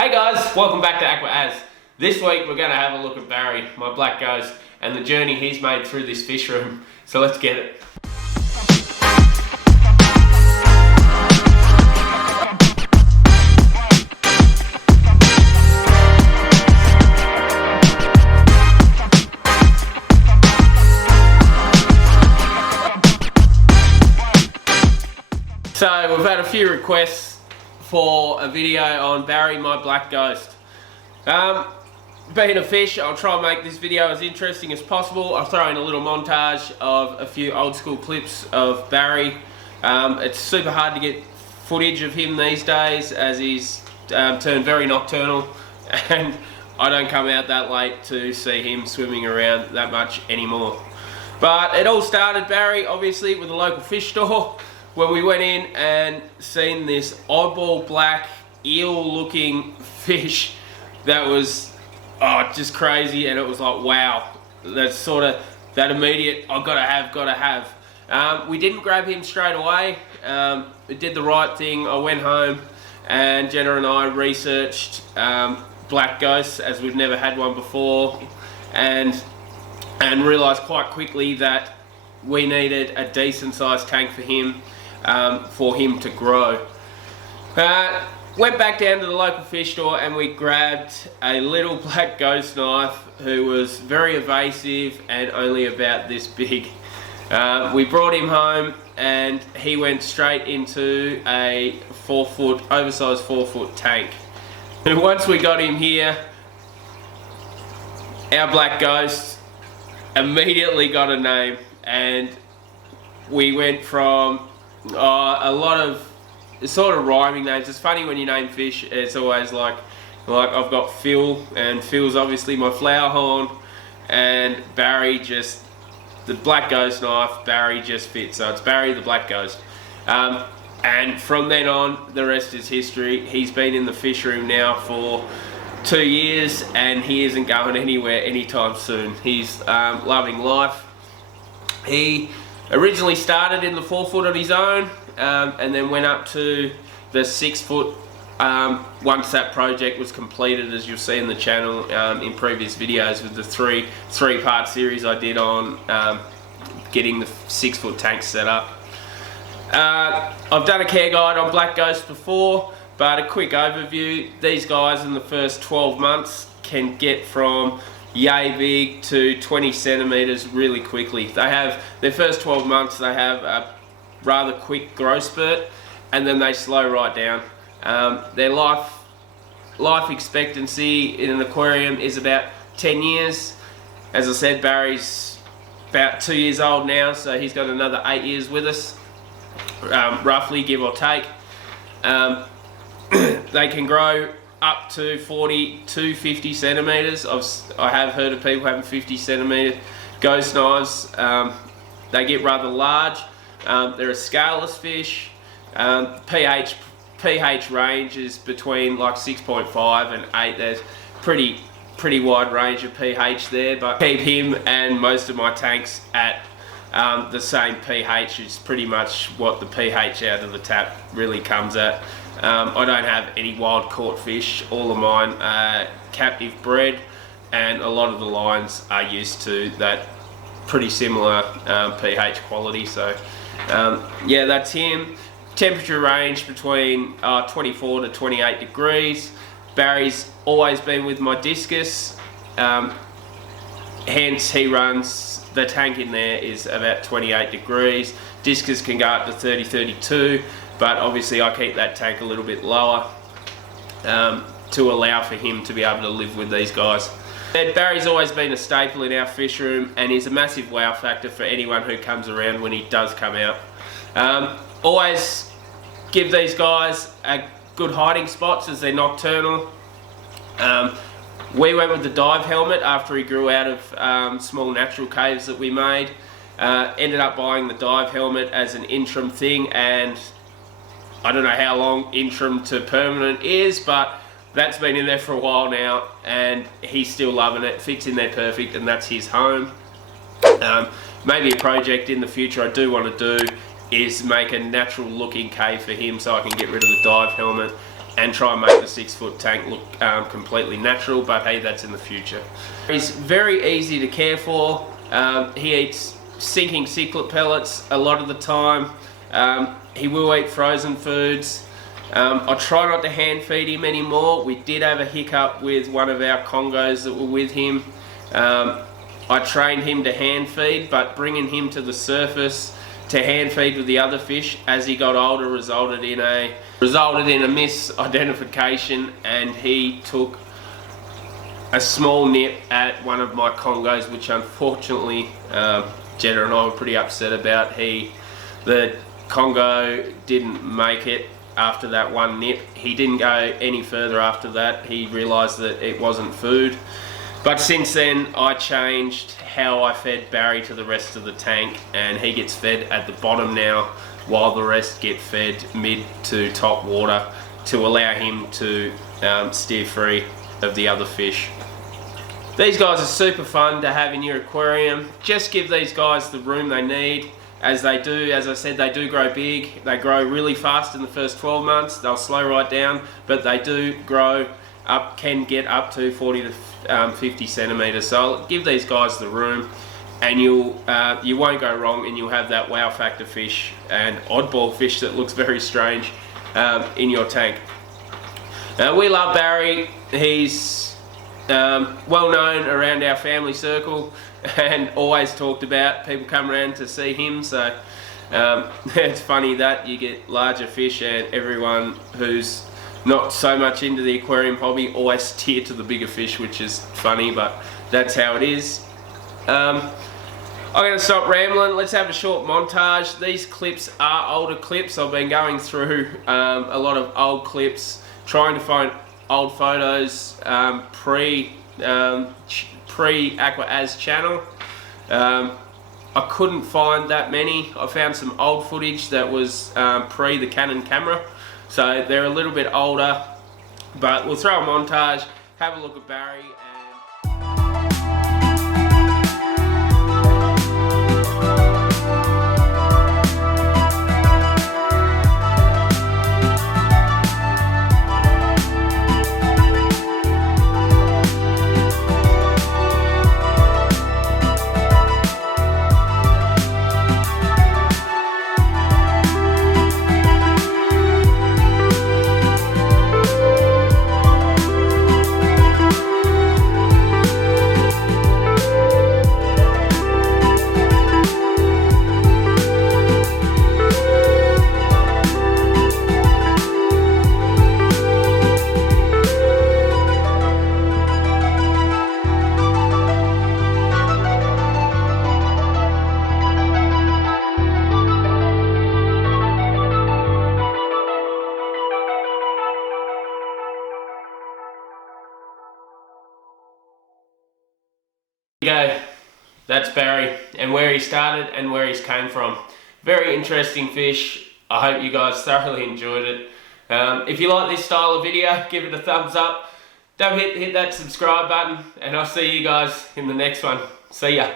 Hey guys, welcome back to Aqua Az. This week we're going to have a look at Barry, my black ghost, and the journey he's made through this fish room. So let's get it. So we've had a few requests for a video on Barry, my black ghost. Being a fish, I'll try and make this video as interesting as possible. I'll throw in a little montage of a few old school clips of Barry. It's super hard to get footage of him these days as he's turned very nocturnal, and I don't come out that late to see him swimming around that much anymore. But it all started, Barry, obviously, with a local fish store, when we went in and seen this oddball black eel looking fish that was just crazy, and it was like, wow, that's sort of that immediate I've gotta have. We didn't grab him straight away. We did the right thing. I went home and Jenna and I researched black ghosts, as we've never had one before, and realized quite quickly that we needed a decent sized tank for him to grow. Went back down to the local fish store and we grabbed a little black ghost knife who was very evasive and only about this big. We brought him home and he went straight into a oversized 4-foot tank. And once we got him here, our black ghost immediately got a name, and we went from a lot of sort of rhyming names. It's funny when you name fish, it's always like I've got Phil, and Phil's obviously my flower horn, and Barry, just the black ghost knife, Barry just fits, so it's Barry the black ghost. And from then on, the rest is history. He's been in the fish room now for 2 years and he isn't going anywhere anytime soon. He's loving life. He originally started in the 4-foot on his own, and then went up to the 6-foot once that project was completed, as you'll see in the channel in previous videos, with the three-part series I did on getting the 6-foot tank set up. I've done a care guide on black ghosts before, but a quick overview: these guys in the first 12 months can get from yay big to 20 centimeters really quickly. They have their first 12 months, they have a rather quick growth spurt, and then they slow right down. Their life expectancy in an aquarium is about 10 years. As I said, Barry's about 2 years old now, so he's got another 8 years with us, roughly, give or take. They can grow up to 40 to 50 centimeters. I have heard of people having 50 centimeter ghost knives. They get rather large. They're a scaleless fish. pH range is between like 6.5 and 8. There's pretty wide range of pH there, but keep him and most of my tanks at the same pH. Is pretty much what the pH out of the tap really comes at. I don't have any wild caught fish. All of mine are captive bred, and a lot of the lines are used to that pretty similar pH quality. So yeah, that's him. Temperature range between 24 to 28 degrees. Barry's always been with my discus, hence he runs the tank in there is about 28 degrees. Discus can go up to 30, 32, but obviously I keep that tank a little bit lower to allow for him to be able to live with these guys. Barry's always been a staple in our fish room, and he's a massive wow factor for anyone who comes around when he does come out. Always give these guys a good hiding spots as they're nocturnal. We went with the dive helmet after he grew out of small natural caves that we made. Ended up buying the dive helmet as an interim thing, and I don't know how long interim to permanent is, but that's been in there for a while now, and he's still loving it. Fits in there perfect, and that's his home. Maybe a project in the future I do want to do is make a natural looking cave for him, so I can get rid of the dive helmet and try and make the 6 foot tank look completely natural, but hey, that's in the future. He's very easy to care for. He eats sinking cichlid pellets a lot of the time. He will eat frozen foods. I try not to hand feed him anymore. We did have a hiccup with one of our Congos that were with him. I trained him to hand feed, but bringing him to the surface to hand feed with the other fish as he got older resulted in a misidentification, and he took a small nip at one of my Congos, which unfortunately Jetta and I were pretty upset about. The Congo didn't make it after that one nip. He didn't go any further after that. He realised that it wasn't food. But since then, I changed how I fed Barry to the rest of the tank, and he gets fed at the bottom now, while the rest get fed mid to top water to allow him to steer free of the other fish. These guys are super fun to have in your aquarium. Just give these guys the room they need. As I said, they do grow big. They grow really fast in the first 12 months. They'll slow right down, but they do grow up, can get up to 40 to 50 centimeters. So give these guys the room, and you won't go wrong, and you'll have that wow factor fish and oddball fish that looks very strange in your tank. We love Barry. He's well known around our family circle and always talked about. People come around to see him, so it's funny that you get larger fish and everyone who's not so much into the aquarium hobby always steer to the bigger fish, which is funny, but that's how it is. I'm going to stop rambling. Let's have a short montage. These clips are older clips. I've been going through a lot of old clips, trying to find old photos pre AquaAz channel. I couldn't find that many. I found some old footage that was pre the Canon camera, so they're a little bit older, but we'll throw a montage, have a look at Barry. There you go. That's Barry, and where he started and where he's came from. Very interesting fish. I hope you guys thoroughly enjoyed it. If you like this style of video, give it a thumbs up. Don't hit that subscribe button, and I'll see you guys in the next one. See ya.